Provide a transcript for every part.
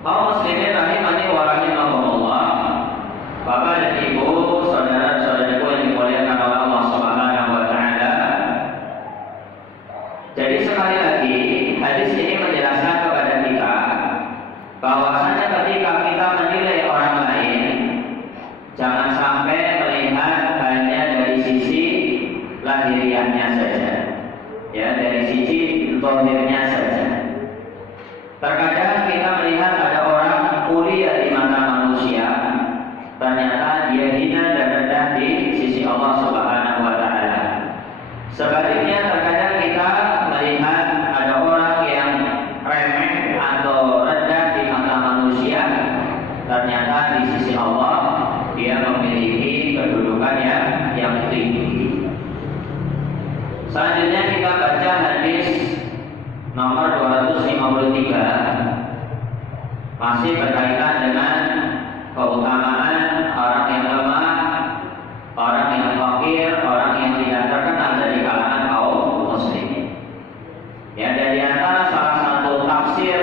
Kaum muslimin rahimani wa rahimakumullah. Bapak dan Ibu, saudara-saudariku yang dimuliakan oleh Allah Subhanahu wa taala. Jadi sekali lagi, hadis ini menjelaskan kepada kita bahwasanya ketika kita menilai orang lain, jangan sampai melihat hanya dari sisi lahiriahnya saja. Ya, dari sisi zahirnya saja. Terkadang kita melihat ada orang mulia di mata manusia, ternyata dia hina dan rendah di sisi Allah Subhanahu wa taala. Sebaliknya terkadang kita melihat ada orang yang remeh atau rendah di mata manusia, ternyata di sisi Allah dia memiliki kedudukan yang tinggi. Selanjutnya kita baca hadis nomor 253, masih berkaitan dengan keutamaan orang yang lemah, orang yang fakir, orang yang tidak terkenal dari kalangan kaum muslimin. Ya, dari antara salah satu tafsir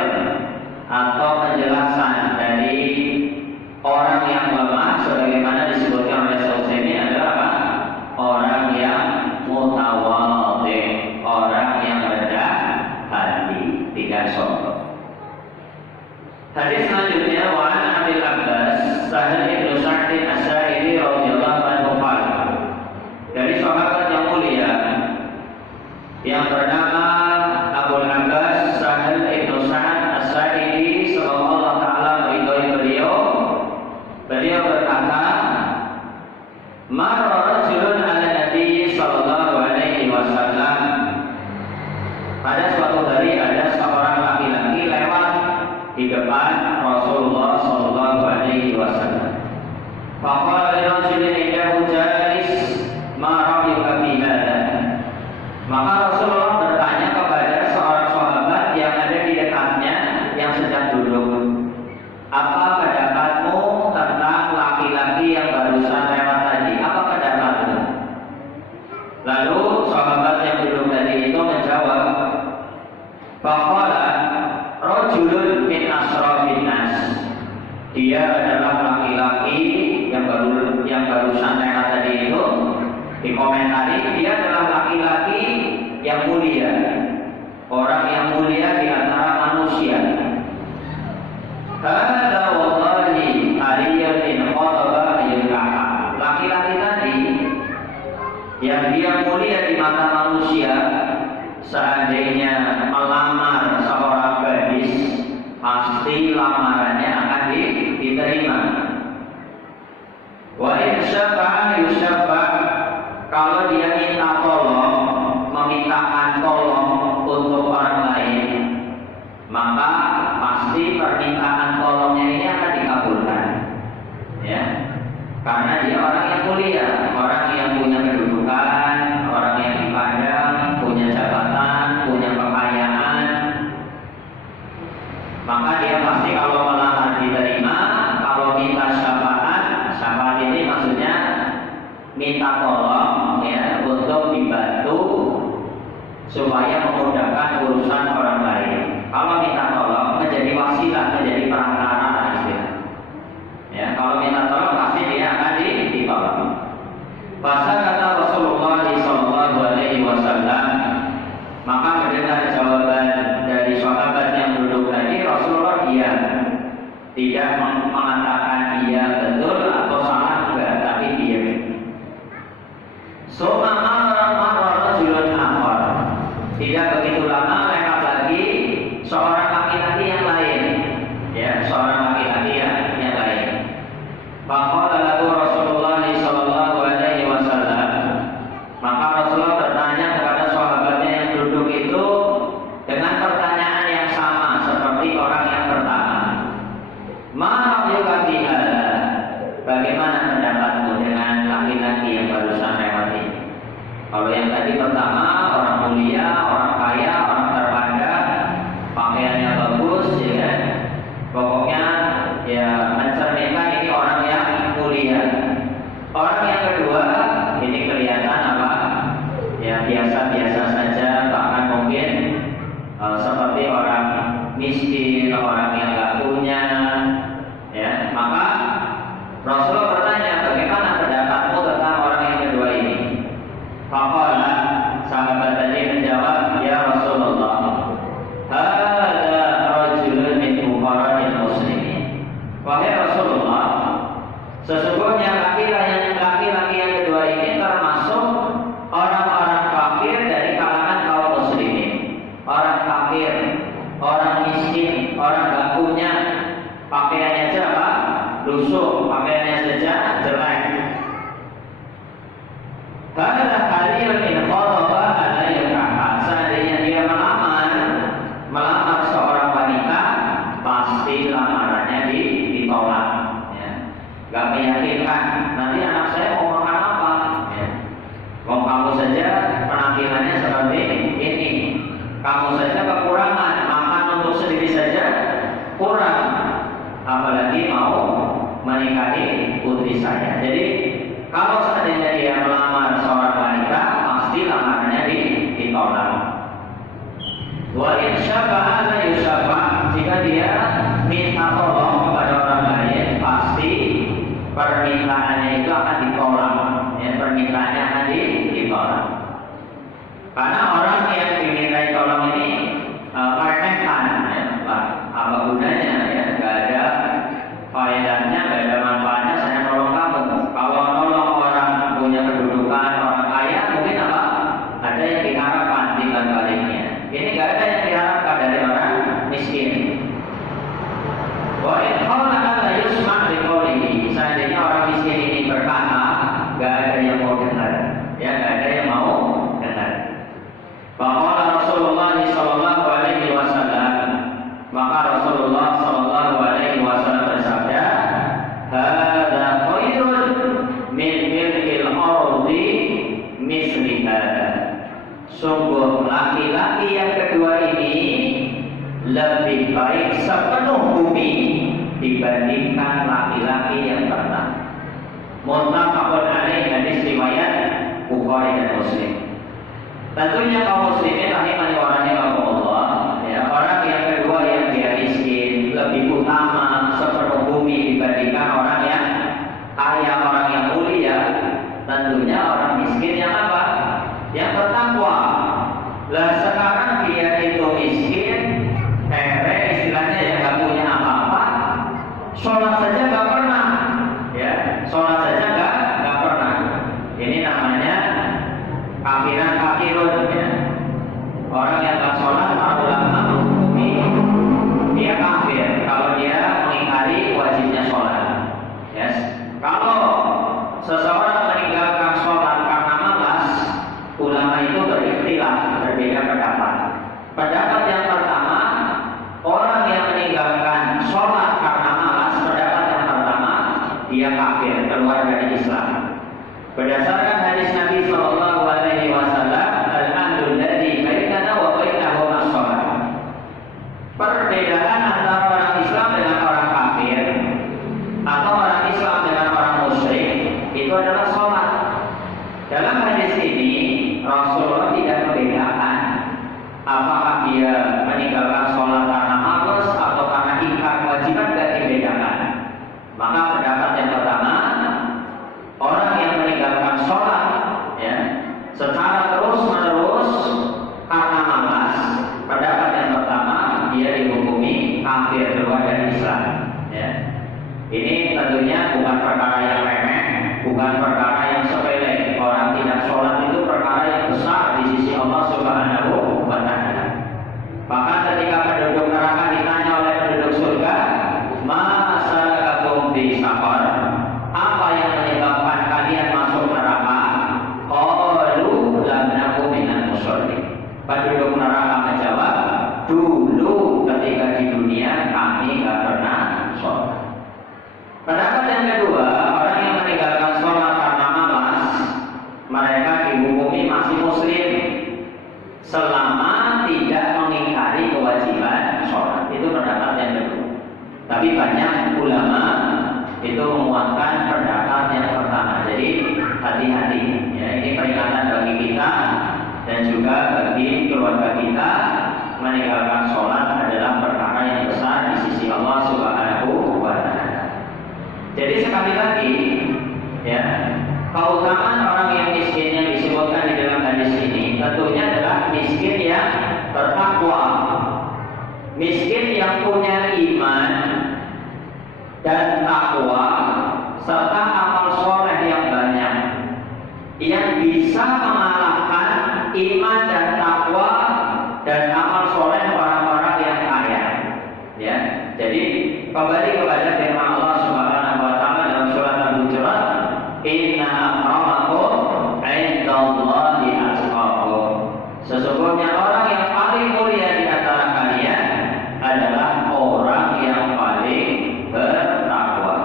atau penjelasan dari orang yang lemah, sebagaimana disebutkan oleh Syaukani adalah apa? Orang yang mutawadhi, orang yang rendah hati, tidak sombong. Hadis selanjutnya wa an Abil Abbas Sahal bin Sa'd As-Sa'idi radhiyallahu anhu qala, dari sahabat yang mulia yang bernama Abu Abbas Sahal bin Sa'd As-Sa'idi, semoga Allah taala meridhai beliau. Beliau berkata, marra rajulun ala Nabi sallallahu alaihi wasallam, pada suatu hari ada seorang laki-laki lewat di depan Rasulullah sallallahu alaihi wasallam. Faqala li rajulin indahu jalis ma ra'yuka fi hadha. Maka Rasulullah bertanya kepada seorang sahabat yang ada di dekatnya yang sedang duduk, apa pendapatmu tentang laki-laki yang barusan lewat tadi? Apa pendapatmu? Lalu sahabat yang duduk tadi itu menjawab, faqala rajulun min asrafin nas. Dia adalah laki-laki yang barusan lewat tadi itu, dikomentari dia adalah laki-laki yang mulia, orang yang mulia di antara manusia. Hadza wallahi aliyun in khataba yulqaha. Laki-laki tadi yang dia mulia di mata manusia, seandainya melamar seorang gadis, pasti lamarannya akan diterima. Wa in syafa'a yusyafa', kalau dia minta tolong, memintakan tolong untuk orang lain, maka pasti permintaan tolongnya ini akan dikabulkan. Ya, karena dia orang yang mulia, orang yang punya kedudukan, orang yang dipandang, punya jabatan, punya kekayaan, maka dia pasti kalau melamar diterima. Kalau minta syafaat ini maksudnya minta tolong ya, untuk dibantu supaya memudahkan urusan orang lain. Kalau minta tolong menjadi wasilah, menjadi perantara istilah. Ya, kalau minta tolong pasti dia akan ditolong. Pasal kata Rasulullah sallallahu alaihi wasallam, maka mendengar jawaban dari sahabat yang duduk tadi, Rasulullah diam, tidak mengatakan iya betul atau salah, enggak, tapi diam. Suma marra rajulun akhar. Tidak begitu lama lewat lagi seorang laki-laki yang lain, ya, seorang laki-laki yang lain. Faqala lahu Rasulullah sallallahu alaihi wasallam, maka Rasulullah bertanya kepada sahabatnya yang duduk itu dengan pertanyaan yang sama seperti orang yang pertama. Ma ra'yuka fi hadha? Bagaimana pendapatmu dengan laki-laki yang barusan lewat ini? Kalau yang tadi pertama orang mulia, orang kaya, orang terpandang, pakaiannya bagus, ya kan? Pokoknya ya mencerminkan ini orang yang mulia. Orang yang kedua ini kelihatan apa? Ya biasa-biasa saja, bahkan mungkin seperti orang miskin, orang yang nggak punya, orang nggak punya, pakaiannya aja apa? Lusuh, pakaiannya saja jelek. Karena kalian in khotaba ala yakaha, seandainya dia melamar seorang wanita, pasti lamarannya ditolak. Ya. Gak meyakinkan. Nanti anak saya mau makan apa? Ya. Mau kamu saja penampilannya seperti ini, kamu saja kekurangan, makan untuk sendiri saja kurang, apalagi mau menikahi putri saya. Jadi kalau seandainya dia melamar seorang wanita, pasti lamarannya ditolak. Wa in syafa'a la yusyafa', jika dia minta tolong kepada orang lain, pasti permintaannya itu akan ditolak. Ya, permintaannya akan ditolak. Karena orang yang dimintai tolong ini meremehkan, ya, apa gunanya? Ya, nggak ada faedahnya, nggak ada manfaatnya saya nolong kamu. Kalau nolong orang punya kedudukan, orang kaya, mungkin apa? Ada yang diharapkan tinggal baliknya. Ini nggak ada yang diharapkan dari orang miskin. Wa in qala la yusma' li qawlihi, seandainya orang miskin ini berkata, nggak ada yang mau dengar, ya nggak ada yang mau dengar. Faqala Rasulullah sallallahu alaihi wasallam, maka Rasulullah sallallahu alaihi wasallam bersabda, hadza khairun min milkil ardi misliha. Sungguh laki-laki yang kedua ini lebih baik sepenuh bumi dibandingkan laki-laki yang pertama. Muttafaqun alaih, hadis riwayat Bukhari dan Muslim. Tentunya kaum muslimin rahimani wa rahimakumullah, ya, orang yang kedua yang dia miskin lebih utama sepenuh bumi dibandingkan orang yang kaya, orang yang mulia. Tentunya orang miskin yang apa? Yang bertakwa. Lah sekarang dia itu miskin, istilahnya ya, nggak punya apa-apa, sholat saja nggak pernah, ya, sholat saja nggak pernah. Ini namanya kafirun, ya. Orang yang nggak sholat, para ulama menghukumi dia kafir kalau dia mengingkari wajibnya sholat. Yes. Kalau seseorang meninggalkan sholat karena malas, ulama itu berikhtilaf, berbeda pendapat. Pendapat yang pertama, orang yang meninggalkan sholat karena malas, pendapat yang pertama, dia kafir, keluar dari Islam. Berdasarkan hadis Nabi Sallallahu Alaihi Wasallam, al-amrul ladzi bainana wa bainahum as-shalah. Perbedaan antara orang Islam dengan orang kafir atau orang Islam dengan orang musyrik itu adalah sholat. Dalam hadis ini Rasulullah tidak membedakan apakah dia meninggalkan sholat karena malas atau karena ingkar kewajiban, tidak dibedakan. Maka pendapat yang pertama, orang yang meninggalkan sholat, ya, secara terus-menerus karena malas, pendapat yang pertama dia dihukumi kafir, keluar dari Islam. Ya. Ini tentunya bukan perkara yang remeh, bukan perkara yang sepele. Orang tidak sholat itu perkara yang besar di sisi Allah Subhanahu wa Ta'ala. Bahkan ketika penduduk neraka ditanya oleh penduduk surga, ma salakakum fi saqar, apa yang menyebabkan kalian masuk neraka? Qalu lam naku minal musholin. Penduduk neraka menjawab, dulu ketika di dunia kami tidak pernah sholat. Pendapat yang kedua, orang yang meninggalkan sholat karena malas, mereka dihukumi masih muslim selama tidak mengingkari kewajiban sholat. Itu pendapat yang kedua. Tapi banyak ulama itu menguatkan pendapat yang pertama. Jadi hati-hati, ya, ini peringatan bagi kita dan juga bagi keluarga kita. Meninggalkan sholat adalah perkara yang besar di sisi Allah Subhanahu wa Ta'ala. Jadi sekali lagi, ya, keutamaan orang yang miskin yang disebutkan di dalam hadis ini tentunya adalah miskin yang bertakwa, miskin yang punya iman dan takwa serta amal soleh yang banyak, yang bisa mengalahkan iman dan takwa dan amal soleh orang-orang yang kaya. Ya, Jadi kembali kepada firman Allah Subhanahu wa taala dalam surat Al-Hujurat, "Inna akramakum 'indallahi atqakum." Sesungguhnya orang yang paling mulia di antara kalian adalah orang yang paling bertakwa.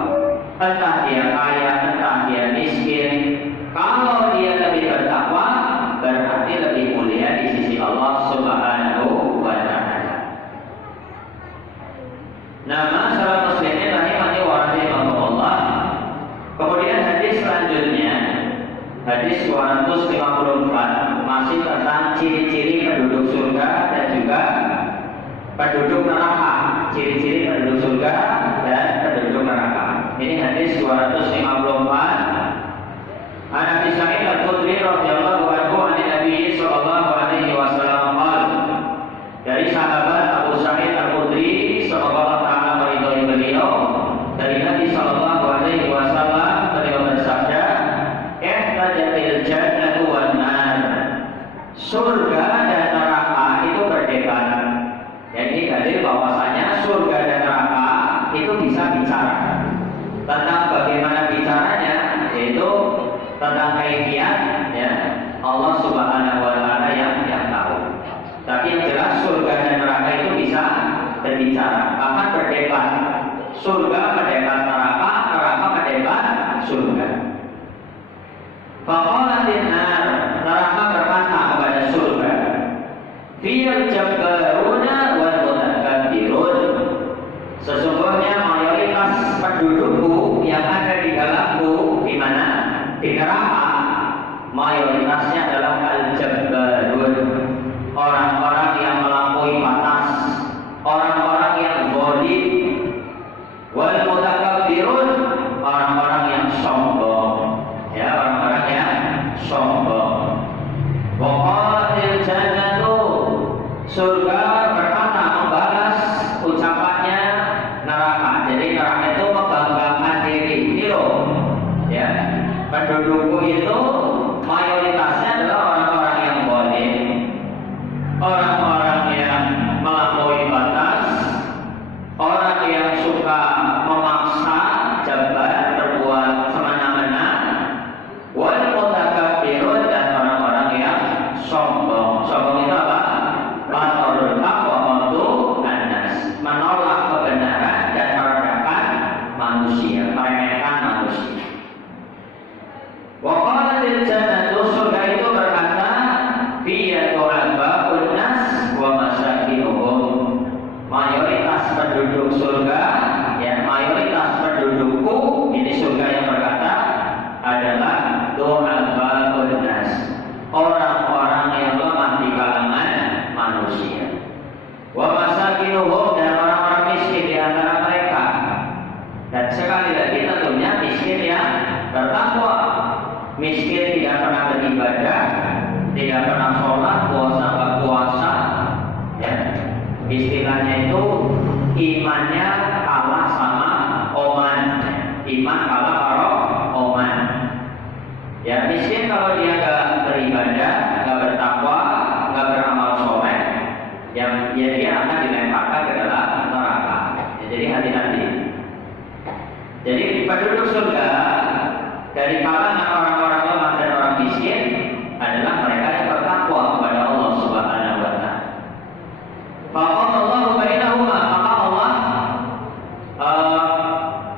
Entah dia kaya, entah dia miskin, kalau dia lebih bertakwa, berarti lebih mulia di sisi Allah Subhanahu wa taala. Nah, masyarakat muslimin rahimani wa rahimakumullah. Kemudian hadis selanjutnya, hadis 254, masih tentang ciri-ciri penduduk surga dan juga penduduk neraka. Ciri-ciri penduduk surga dan penduduk neraka. Ini hadis 254. An Abi Sa'id Al-Khudri radhiyallahu anhu an Nabi sallallahu alaihi wasallam qala, dari sahabat Abu Sa'id Al-Khudri sallallahu taala meridhoi beliau, dari Nabi sallallahu alaihi wasallam beliau bersabda, "Ihtajatil jannatu wan nar." Surga dan neraka itu berdekatan. Ya, ini dalil bahwasanya surga dan neraka itu bisa bicara. Tentang bagaimana bicaranya, yaitu tentang kaifiat, ya, Allah Subhanahu wa taala yang tahu. Tapi yang jelas surga dan neraka itu bisa berbicara, bahkan berdebat. Surga mendebat neraka, neraka mendebat surga. Faqalatin nar, neraka berkata kepada surga, "Fiyal jabbaruna wal mutakabbirun." Sesungguhnya mayoritas pendudukku yang ada di dalamku, di mana? Di neraka, mayoritasnya adalah al-jabbarun, orang-orang yang melampaui batas, orang-orang yang zalim, wal mutakabbirun, orang-orang yang sombong, ya, orang-orang yang sombong. Wa qatil jannatu, surga berkata membalas ucapannya neraka. Jadi neraka itu membanggakan diri, ini loh, ya, pendudukku itu mayoritasnya adalah orang-orang yang zalim, orang-orang yang melampaui batas, orang yang suka memaksa, jabat, berbuat semena-mena, wal mutakabbirun, dan orang-orang yang sombong. Sombong itu apa? Batarul haq wa qaddu an-nas, menolak kebenaran dan merendahkan manusia, meremehkan manusia. Wa qalatil jannatu, surga itu berkata, "Fiya tu'abba'un nas wa masakinuhum." Mayoritas penduduk surga, ya, mayoritas pendudukku, ini surga yang berkata, adalah tu'abba'un nas, orang-orang yang lemah di kalangan manusia. Wa masakinuhum, dan orang-orang miskin di antara mereka. Dan sekali lagi tentunya miskin yang bertakwa. Miskin tidak pernah beribadah, tidak pernah sholat, puasa nggak puasa, ya. Istilahnya itu imannya kalah sama oman, iman kalah karo oman. Ya, miskin kalau dia nggak beribadah, nggak bertakwa, nggak beramal soleh, yang ya dia akan dilemparkan ke dalam neraka. Ya, jadi hati-hati. Jadi penduduk surga dari kalangan orang-orang lemah dan orang miskin adalah mereka yang bertakwa kepada Allah Subhanahu wa taala. Faqalallahu bainahuma, maka Allah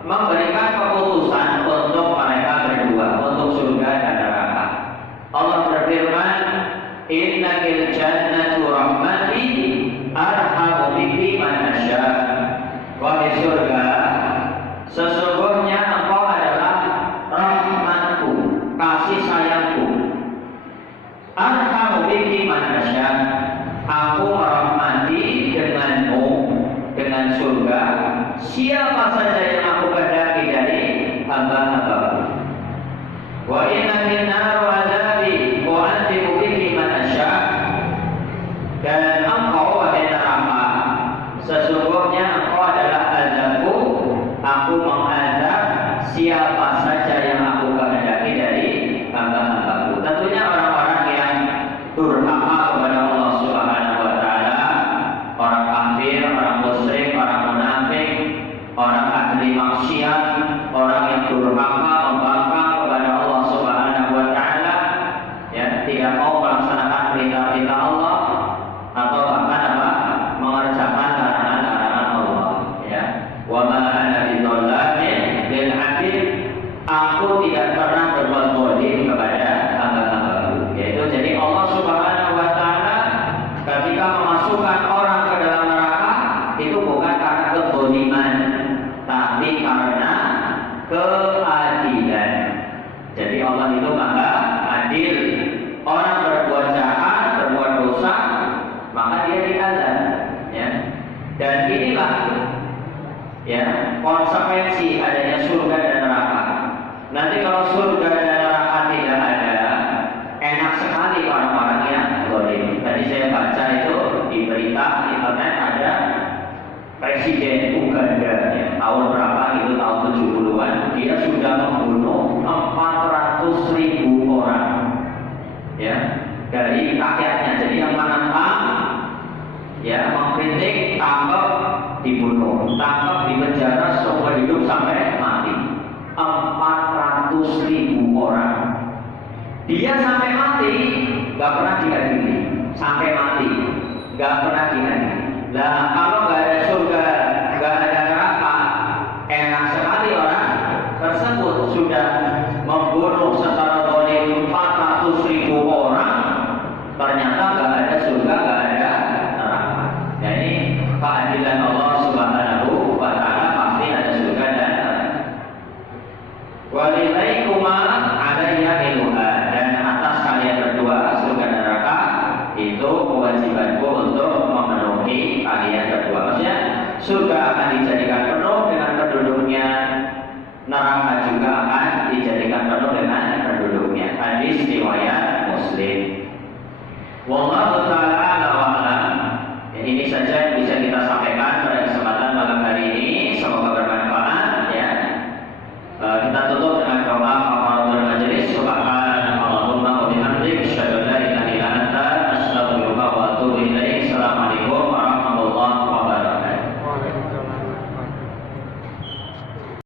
memberikan keputusan untuk mereka berdua, untuk surga dan neraka. Allah berfirman, "Innakil jannatu rahmati arhamu biki man asya." Wahai surga, sesungguhnya engkau adalah rahmatku, kasih sayangku. Arhamu biki man asya, aku merahmati denganmu, dengan surga, siapa saja yang aku kehendaki dari hamba-hambaku. Wa inna minna wa'adabi wa antimu biki man asya, dan engkau wahai neraka, sesungguhnya engkau adalah azabku, aku mengadab siapa saja yang aku kehendaki dari hamba-hambaku. Tentunya orang-orang yang durhaka kepada Allah Subhanahu wa taala, orang kafir, orang musyrik, orang munafik, orang ahli maksiat, orang yang durhaka, membangkang kepada Allah Subhanahu wa taala, ya, tidak mau melaksanakan perintah-perintah Allah atau bahkan apa? Mengerjakan larangan-larangan Allah, ya. Wa ma ana bidzallamin lil 'abid. Aku tidak pernah berbuat zalim kepada hamba-hambaku. Yaitu jadi Allah Subhanahu wa taala ketika memasukkan orang ke dalam neraka itu bukan karena kezaliman, tapi karena keadilan. Jadi Allah itu maha adil. Orang berbuat jahat, berbuat dosa, maka dia diazab, ya. Dan inilah, ya, konsekuensi adanya surga dan neraka. Nanti kalau surga dan neraka tidak ada, enak sekali orang-orang yang zalim. Tadi saya baca itu di berita internet ada Presiden Uganda, ya, tahun berapa itu, tahun 70-an, dia sudah membunuh 400.000 orang, ya, dari rakyatnya. Jadi yang menentang, ya, mengkritik, tangkap, dibunuh, tangkap, di penjara seumur hidup sampai mati. 400.000 orang. Dia sampai mati nggak pernah diadili, sampai mati nggak pernah diadili. Nah, kalau nggak ada surga, nggak ada neraka, enak sekali orang tersebut sudah membunuh secara zalim 400.000 orang, ternyata nggak ada surga, nggak ada neraka. Nah, ini keadilan Allah Subhanahu wa taala, pasti ada surga dan neraka. Walillaikuma alayya ilmuha, dan atas kalian berdua surga dan neraka itu kewajibanku untuk memenuhi kalian berdua. Maksudnya surga akan dijadikan penuh dengan penduduknya, neraka juga akan dijadikan penuh dengan penduduknya. Hadis riwayat Muslim. Wallahu ta'ala